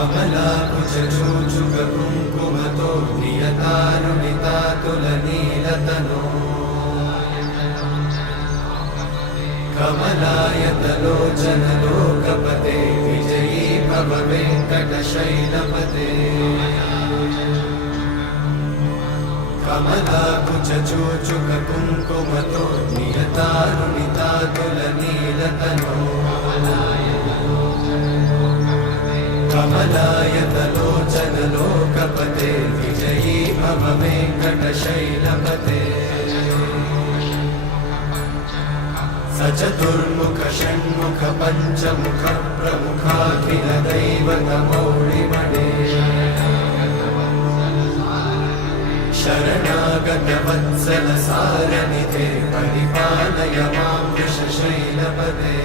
कमलाकुचूचुककुङ्कुमतो नियतानुनितातुलनीलतनो कमलायतलोचनलोकपते विजयी भव वेङ्कटशैलपते कमलाकुचूचुककुङ्कुमतो नियतानुनितातुलनीलतनो कमलायतलोचनलोकपते विजयी भव वेङ्कटशैलपते स चतुर्मुख षण्मुख पञ्चमुख प्रमुखाखिलदैवतमौळिमणे शरणागतवत्सलसारनिधे परिपालय मां वृषशैलपते